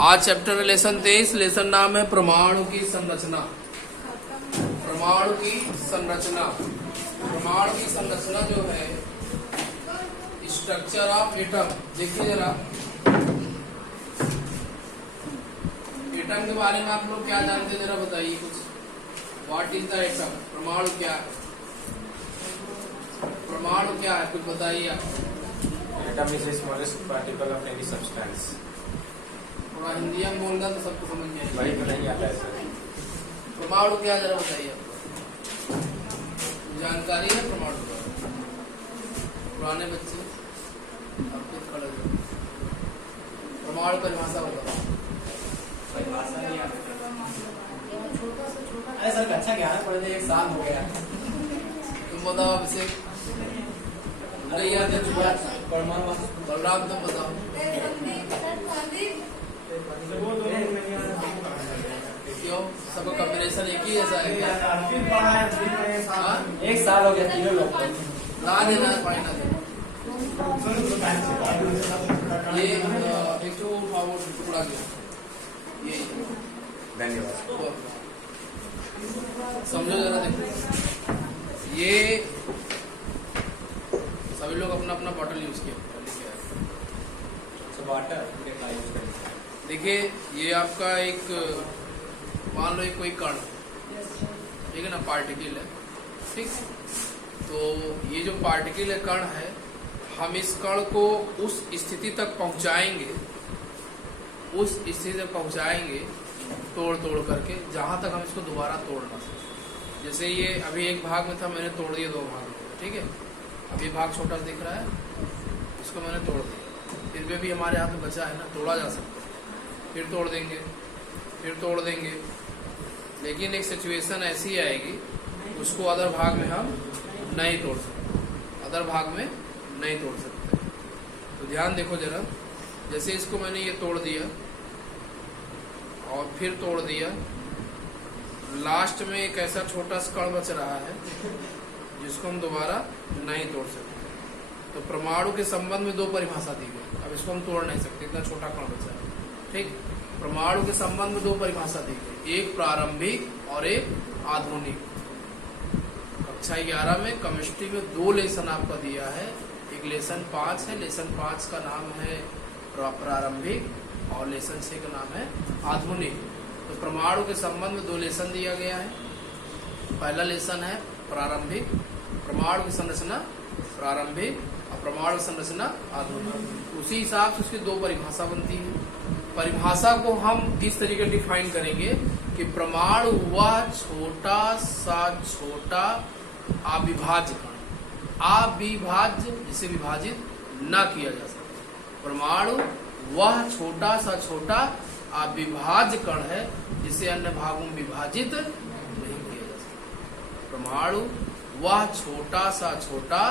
आज चैप्टर है lesson 23। Lesson नाम है परमाणु की संरचना। परमाणु की संरचना, परमाणु की संरचना जो है स्ट्रक्चर ऑफ एटम। देखिए जरा एटम के बारे में आप लोग क्या जानते हैं, जरा बताइए कुछ। What is the atom? परमाणु क्या है? परमाणु क्या है, कुछ बताइए आप। Atom is the smallest particle of any substance. थोड़ा हिंदी में बोलना तो सबको समझ में आएगा। वही तो नहीं आता है सर। परमाणु क्या, जरा बताइए आपको जानकारी है परमाणु का? पुराने बच्चे अब खुद खड़े हो। परमाणु परिभाषा बताओ। परिभाषा नहीं आती। अरे सर अच्छा ज्ञान है, पढ़े 1 साल हो गया। तुम बताओ अभिषेक। अरे यार परमाणु बलराम तुम बताओ। क्यों सबका कॉम्बिनेशन एक ही जैसा है क्या? 1 साल हो गया, तीनों लोग ना देना पड़े ना देना। ये एक टुकड़ा गया, ये धन्यवाद। समझो जरा। देखो ये सभी लोग अपना अपना बॉटल यूज किया। वाटर देखिए ये आपका एक, मान लो कोई कण, ठीक है ना, पार्टिकल है, ठीक। तो ये जो पार्टिकल है, कण है, हम इस कण को उस स्थिति तक पहुंचाएंगे, उस स्थिति तक पहुंचाएंगे तोड़ तोड़ करके, जहां तक हम इसको दोबारा तोड़ ना सकें। जैसे ये अभी एक भाग में था, मैंने तोड़ दिया 2 भाग में, ठीक है। अब ये भाग छोटा दिख रहा है, इसको मैंने तोड़ दिया। फिर भी हमारे हाथ में बचा है ना, तोड़ा जा सकता है। फिर तोड़ देंगे, फिर तोड़ देंगे, लेकिन एक सिचुएशन ऐसी आएगी उसको अदर भाग में हम नहीं तोड़ सकते, अदर भाग में नहीं तोड़ सकते। तो ध्यान देखो जरा, जैसे इसको मैंने ये तोड़ दिया और फिर तोड़ दिया, लास्ट में एक ऐसा छोटा सा कण बच रहा है जिसको हम दोबारा नहीं तोड़ सकते। तो परमाणु के संबंध में 2 परिभाषा दी गई। अब इसको हम तोड़ नहीं सकते, इतना छोटा कण बचा है, ठीक। परमाणु के संबंध में 2 परिभाषा दी गई, एक प्रारंभिक और एक आधुनिक। कक्षा 11 में केमिस्ट्री में 2 लेसन आपका दिया है। एक लेसन 5 है, लेसन 5 का नाम है प्रारंभिक और लेसन 6 का नाम है आधुनिक। तो परमाणु के संबंध में 2 लेसन दिया गया है। पहला लेसन है प्रारंभिक, परमाणु की संरचना प्रारंभिक और परमाणु संरचना आधुनिक। उसी हिसाब से उसकी 2 परिभाषा बनती है। परिभाषा को हम इस तरीके डिफाइन करेंगे कि परमाणु वह छोटा सा छोटा अविभाज्य कण, अविभाज्य जिसे विभाजित न किया जा सके। परमाणु वह छोटा सा छोटा अविभाज्य कण है जिसे अन्य भागों में विभाजित नहीं किया जा सकता। परमाणु वह छोटा सा छोटा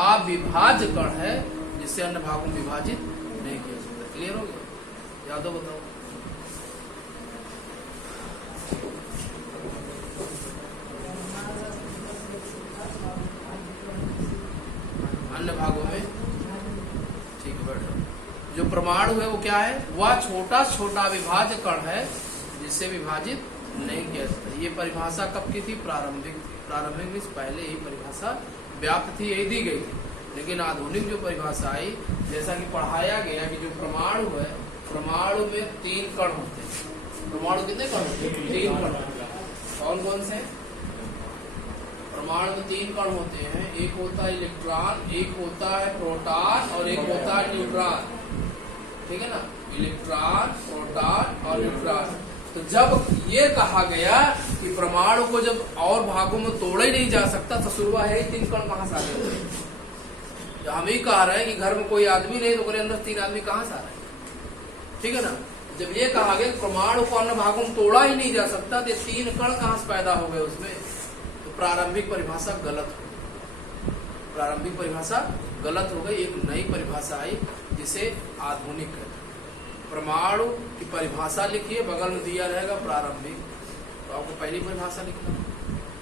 अविभाज्य कण है जिसे अन्य भागों में विभाजित नहीं किया जा सकता। क्लियर हो गया? याद हो बताओ। अन्य भागों में, ठीक है, बैठो। जो परमाणु है वो क्या है? वह छोटा छोटा अविभाज्य कण है जिससे विभाजित नहीं किया जा सकता। ये परिभाषा कब की थी? प्रारंभिक थी। प्रारंभिक में पहले ही परिभाषा व्याप्त थी, यही दी गई थी। लेकिन आधुनिक जो परिभाषा आई, जैसा कि पढ़ाया गया कि जो परमाणु है, परमाणु में 3 कण होते हैं। परमाणु कितने कण होते हैं? 3 कण। कौन कौन से? परमाणु में 3 कण होते हैं। एक होता है इलेक्ट्रॉन, एक होता है प्रोटॉन और एक होता है न्यूट्रॉन, ठीक है ना। इलेक्ट्रॉन, प्रोटॉन और न्यूट्रॉन। तो जब ये कहा गया कि परमाणु को जब और भागों में तोड़ा ही नहीं जा सकता, तो शुरुआत है 3 कण कहां से आ गए? जब हम ही कह रहे हैं कि घर में कोई आदमी नहीं तो उसके अंदर 3 आदमी कहां से आ रहे हैं, ठीक है ना। जब ये कहा गया परमाणु को अन्य भागों में तोड़ा ही नहीं जा सकता, तो 3 कण कहां से पैदा हो गए उसमें? तो प्रारंभिक परिभाषा गलत हो गई। प्रारंभिक परिभाषा गलत हो गई। एक नई परिभाषा आई जिसे आधुनिक कहते हैं। परमाणु की परिभाषा लिखिए, बगल में दिया रहेगा प्रारंभिक, तो आपको पहली परिभाषा लिखना।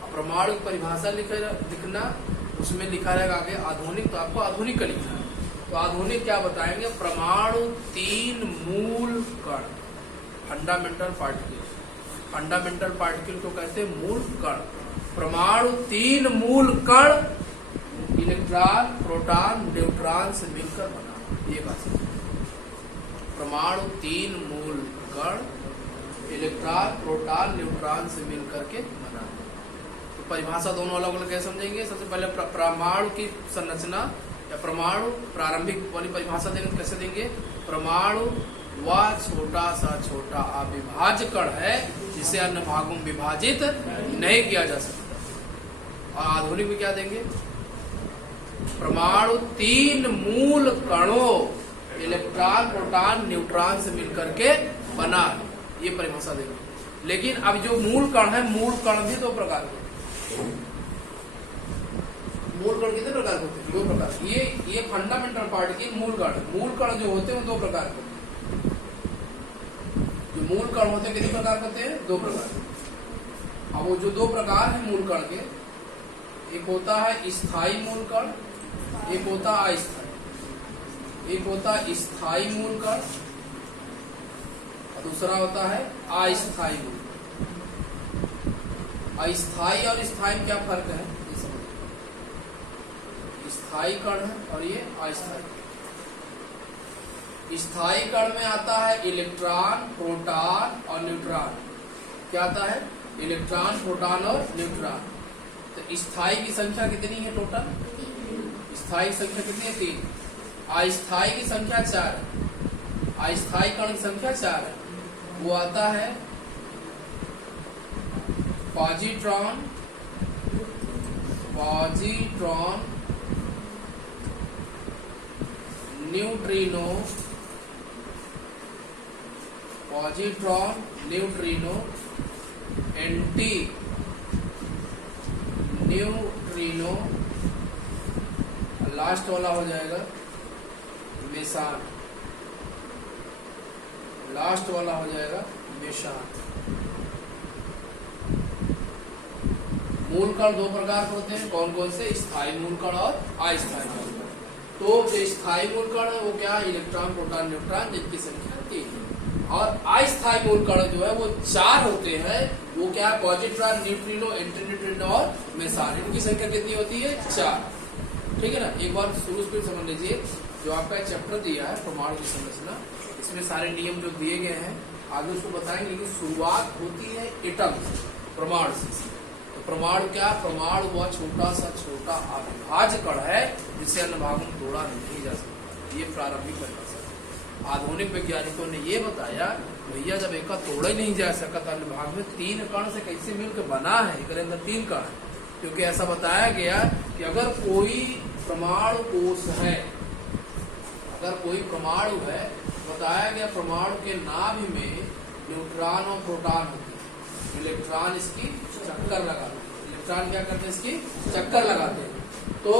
और परमाणु की परिभाषा लिखना, उसमें लिखा रहेगा आगे आधुनिक, तो आपको आधुनिक का लिखना है। तो आधुनिक क्या बताएंगे? परमाणु 3 मूल कण, फंडामेंटल पार्टिकल। फंडामेंटल पार्टिकल को कहते हैं मूल कण। परमाणु 3 मूल कण इलेक्ट्रॉन, प्रोटॉन, न्यूट्रॉन से मिलकर बना। ये बात है। परमाणु 3 मूल कण इलेक्ट्रॉन, प्रोटॉन, न्यूट्रॉन से मिलकर के बना। तो परिभाषा दोनों अलग अलग कैसे समझेंगे? सबसे पहले परमाणु की संरचना या परमाणु प्रारंभिक वाली परिभाषा देंगे। कैसे देंगे? परमाणु वह छोटा सा छोटा अविभाज्य कण है जिसे अन्य भागों में विभाजित नहीं किया जा सकता। और आधुनिक में क्या देंगे? परमाणु 3 मूल कणों इलेक्ट्रॉन, प्रोटॉन, न्यूट्रॉन से मिलकर के बना। ये परिभाषा देंगे। लेकिन अब जो मूल कण है, मूल कण भी 2 प्रकार के। मूल कण कितने प्रकार के होते हैं? 2 प्रकार। ये फंडामेंटल पार्टिकल मूल कण। मूल कण जो होते हैं वो 2 प्रकार के। जो मूल कण होते हैं कितने प्रकार के होते हैं? 2 प्रकार। अब वो जो 2 प्रकार है मूल कण के, एक होता है स्थायी मूल कण, एक होता है अस्थायी। एक होता है स्थायी मूल कण और दूसरा होता है अस्थायी मूल। अस्थायी और स्थायी में क्या फर्क है? ये समझिए। स्थायी कण है और ये अस्थायी। स्थायी कण में आता है इलेक्ट्रॉन, प्रोटॉन और न्यूट्रॉन। क्या आता है? इलेक्ट्रॉन, प्रोटॉन और न्यूट्रॉन। तो स्थायी की संख्या कितनी है टोटल? स्थायी संख्या कितनी है? 3। अस्थायी की संख्या 4 है। अस्थायी कण की संख्या 4 है। वो आता है positron, neutrino, positron, neutrino, anti neutrino, last वाला हो जाएगा मेसान। लास्ट वाला हो जाएगा मेसान। मूल कण 2 प्रकार के होते हैं। कौन कौन से? स्थायी मूल कण और अस्थायी मूल कण। तो जो स्थायी मूल कण है वो क्या? इलेक्ट्रॉन, प्रोटॉन, न्यूट्रॉन, जिनकी संख्या 3 है। और अस्थायी मूल कण जो है वो 4 होते हैं। वो क्या? पॉजिट्रॉन, न्यूट्रिनो, एंटी न्यूट्रिनो और मेसान। इनकी संख्या कितनी होती है? 4। ठीक है ना? एक बार शुरू से समझ लीजिए। जो आपका चैप्टर दिया है परमाणु की संरचना, इसमें सारे नियम जो दिए गए हैं आगे उसको बताएंगे। लेकिन शुरुआत होती है एटम से, परमाणु से। तो परमाणु क्या? परमाणु वह छोटा सा छोटा अविभाज्य कण है जिसे अन्य भागों में तोड़ा नहीं जा सकता। ये प्रारंभिक परिभाषा। आधुनिक वैज्ञानिकों ने ये बताया भैया जब एक तोड़ा ही नहीं जा सका तो अन्य भाग में 3 कण से कैसे मिलकर बना है? इसके अंदर 3 कण है। क्योंकि ऐसा बताया गया कि अगर कोई परमाणु कोश है, अगर कोई परमाणु है, बताया गया परमाणु के नाभि में न्यूट्रॉन और प्रोटॉन होते हैं। इलेक्ट्रॉन इसकी चक्कर लगाते हैं। इलेक्ट्रॉन क्या करते हैं? इसकी चक्कर लगाते हैं। तो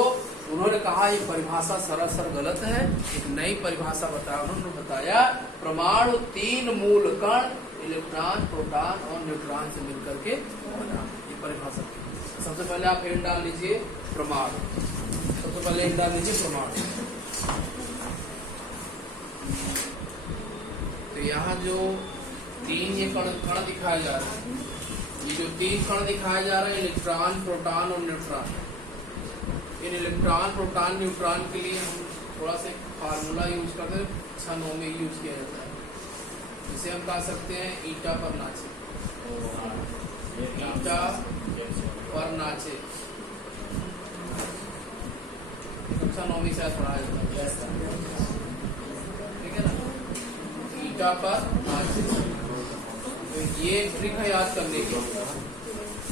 उन्होंने कहा ये परिभाषा सरासर गलत है। एक नई परिभाषा बताया। उन्होंने बताया परमाणु 3 मूल कण इलेक्ट्रॉन, प्रोटॉन और न्यूट्रॉन से मिलकर के बना। ये परिभाषा। सबसे पहले आप एंड डाल लीजिए परमाणु। सबसे पहले एंड डाल लीजिए परमाणु। तो यहाँ जो 3 ये कण दिखाए जा रहे हैं, ये जो 3 कण दिखाए जा रहे हैं इलेक्ट्रॉन, प्रोटॉन और न्यूट्रॉन। इन इलेक्ट्रॉन, प्रोटॉन, न्यूट्रॉन के लिए हम थोड़ा सा फार्मूला यूज करते हैं, 6 9 में यूज किया जाता है। जिसे हम कह सकते हैं ईटा पर नाचे। ईटा पर नाचे। कक्षा 9 शायद पढ़ाया जाता है। ठीक है ना? ईटा पर नाचे। तो ये ट्रिक है याद करने की।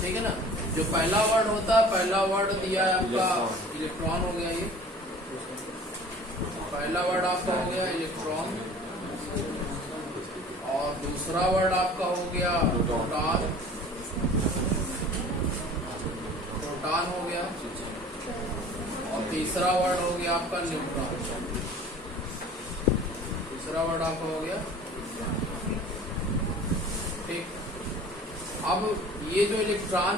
ठीक है ना? जो पहला वर्ड होता है, पहला वर्ड दिया है आपका इलेक्ट्रॉन हो गया। ये पहला वर्ड आपका हो गया इलेक्ट्रॉन और दूसरा वर्ड आपका हो गया प्रोटॉन। प्रोटॉन हो गया और तीसरा वर्ड हो गया आपका न्यूट्रॉन। तीसरा वर्ड आपका हो गया। ठीक। अब ये जो इलेक्ट्रॉन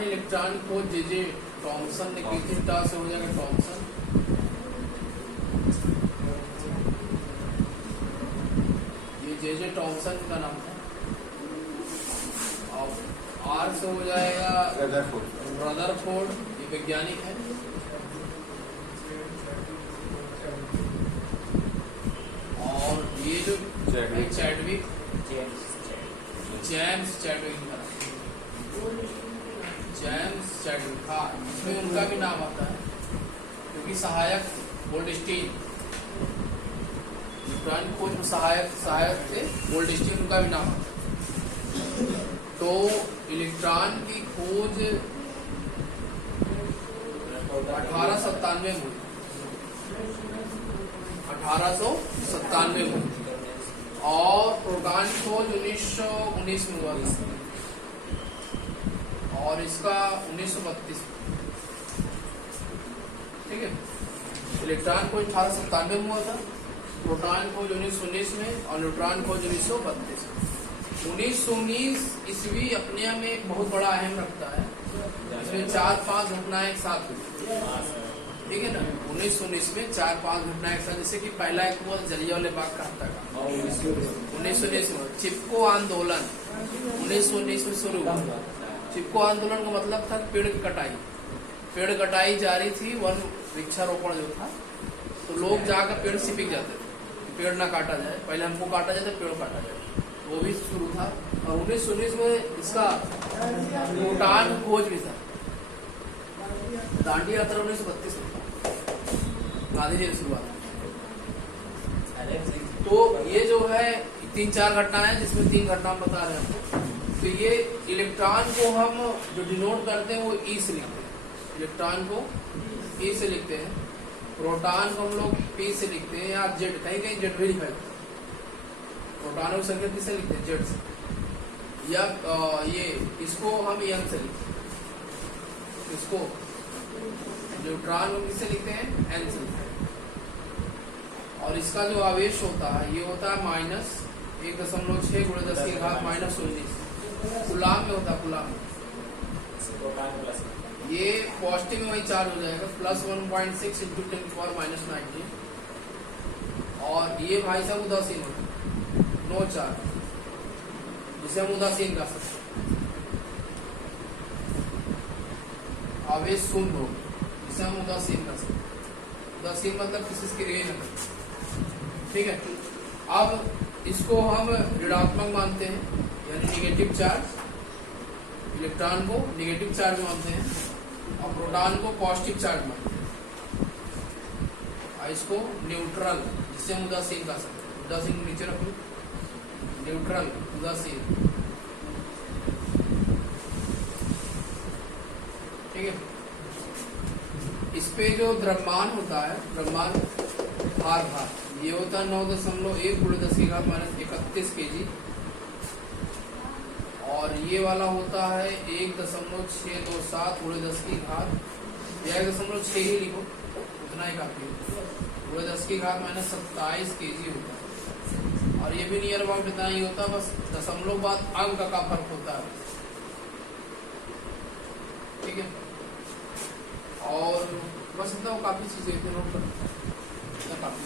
को जे टॉमसन ने की थी, टा से हो जाएगा टॉमसन। ये जे टॉमसन का नाम था। और आर से हो जाएगा रदरफोर्ड, ये वैज्ञानिक है। और ये जो है Chadwick, James Chadwick, James Chadwick, हाँ इसमें उनका भी नाम आता है क्योंकि सहायक गोल्डस्टीन, न्यूट्रॉन खोज में सहायक थे गोल्डस्टीन, उनका भी नाम आता है। तो इलेक्ट्रॉन की खोज 1897 में हुई, 1897 में हुई और प्रोटॉन की खोज 1919 में हुआ था और इसका 1932, ठीक है। इलेक्ट्रॉन खोज 1897 में हुआ था, प्रोटॉन खोज 1919 में और न्यूट्रॉन खोज 1932 में। 1919 ईस्वी अपने आप में एक बहुत बड़ा अहम रखता है, इसमें 4-5 घटनाएं एक साथ हुई, ठीक है ना। 1919 में 4-5 घटनाएं एक साथ, जैसे कि पहला एक हुआ जलियांवाला बाग का हत्याकांड 1919 में। चिपको आंदोलन 1919 में शुरू हुआ। चिपको आंदोलन का मतलब था पेड़ की कटाई, पेड़ कटाई जारी थी, वन वृक्षारोपण जो था, तो लोग जाकर पेड़ चिपक जाते थे, पेड़ ना काटा जाए, पहले हमको काटा जाए तो पेड़ काटा जाए, वो भी शुरू था। और 1919 में इसका प्रोटॉन खोज भी था, दांडी यात्रा 1932 में गांधी जी ने शुरुआत। तो ये जो है 3-4 घटनाएं हैं, जिसमें 3 घटना बता रहे हैं। तो ये इलेक्ट्रॉन को हम जो डिनोट करते हैं वो ई से लिखते हैं, इलेक्ट्रॉन को ई से लिखते हैं, प्रोटॉन को हम लोग पी से लिखते हैं या जेड, कहीं कहीं जेड भी लिखा है। प्रोटॉन को संकेत किससे लिखते हैं? जेड से। या ये इसको हम एन से लिखते हैं, इसको न्यूट्रॉन को किससे लिखते हैं? एन से लिखते हैं। और इसका जो आवेश होता है ये होता है -1.6 × 10 की घात -19 कूलाम में होता है, कूलाम में। ये पॉजिटिव में वही चार्ज हो जाएगा, +1.6 × 10⁻⁻⁹। और ये भाई साहब उदासीन होता है, नो चार्ज, जिसे हम उदासीन कर सकते हैं। आवेश शून्य हो, जिसे हम उदासीन कर सकते हैं। उदासीन मतलब किसी की क्रिया न करते, ठीक है। अब इसको हम ऋणात्मक मानते हैं, यानी निगेटिव चार्ज, इलेक्ट्रॉन को निगेटिव चार्ज मानते हैं और प्रोटॉन को पॉजिटिव चार्ज मानते हैं। और इसको न्यूट्रल, जिसे हम उदासीन कर सकते हैं, उदासीन नीचे रखो, न्यूट्रल उदासीन, ठीक है। इस पे जो द्रव्यमान होता है, द्रव्यमान भार ये होता है 9.1 × 10 की घात -31 kg। और ये वाला होता है 1.627 × 10 की घात, या 1.6 ही लिखो, उतना ही काफी है, × 10 की घात -27 kg होता है। और ये भी नियर अबाउट इतना ही होता है, बस दशमलव बाद अंक का फर्क होता है, ठीक है। और बस इतना, वो काफी चीजें नोट कर, काफी